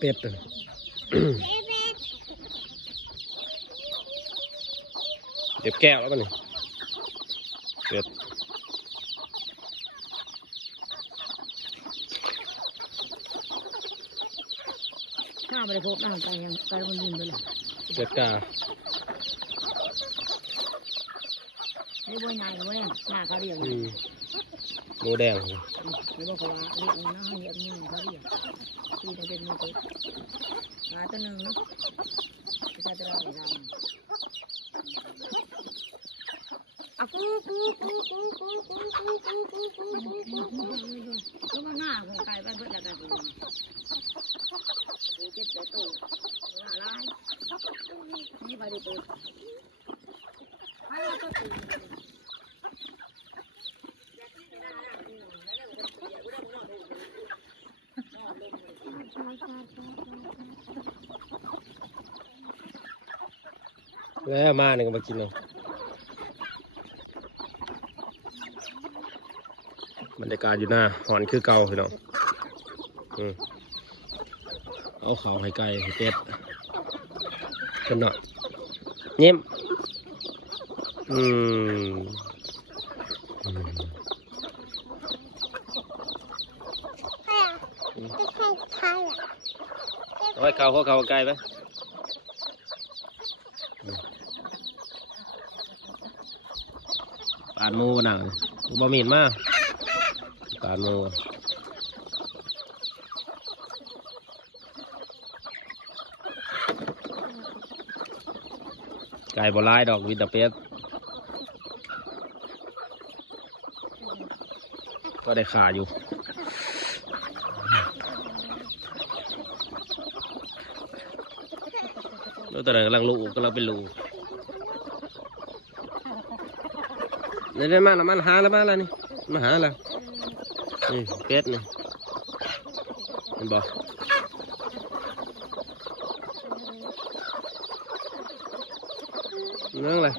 เป็ดเลยเก็บแก้วแล้วกันนี่เป็ดข้าไปพบหน้าไก่ยังไก่มันยิงไปเลยเป็ดกาไม่บ่อยใหญ่เลยหน้าเขาเรียกหมูแดงไม่บอกว่าเรียกน้ำเรียกมือเขาเรียกที่จะเป็นมือตัวหาตัวหนึ่งนะจะจะได้ทำอะกูก็มาหน้าของไก่ไปเบิดแล้วกันกูเจ็บใจตัวอะไรนี่ไปดูตัวให้เราก็ตื่นแล้วมาเนี่ยก็มากินเนาะบรรยากาศอยู่หน้าหอนคือเก่าพี่น้องเอาเขาให้ไก่ให้เป็ดกันเนาะเยี่ยมเอาไว้เขาไก่ไปปาดมูกันหนังบะหมี่มากปาดมูไก่บัวลายดอกวิตาเป็ดก็ได้ขาอยู่แล้วแต่กำลังลูกกำลังเป็นลูกนี่มาแล้วมันหาแล้วมาแล้วนี่มาหาแล้วนี่เป็ดนี่เห็นบ่เรื่องอะไร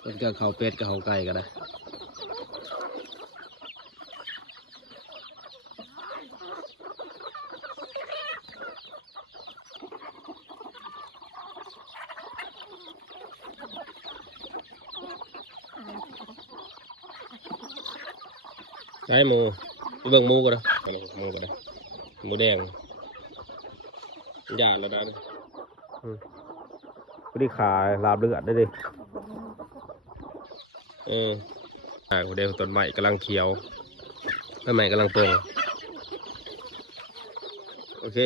เป็นกับเขาเป็ดกับเขาไก่กันนะใช้หมูไปเบิ่งหมูก็ได้หมูก็ได้หมูแดงหยาดแล้วนะก็ได้ขาลาบเลือดได้ดิเดี๋ยวต้นไม้กำลังเขียวต้นไม้กำลังโตโอเค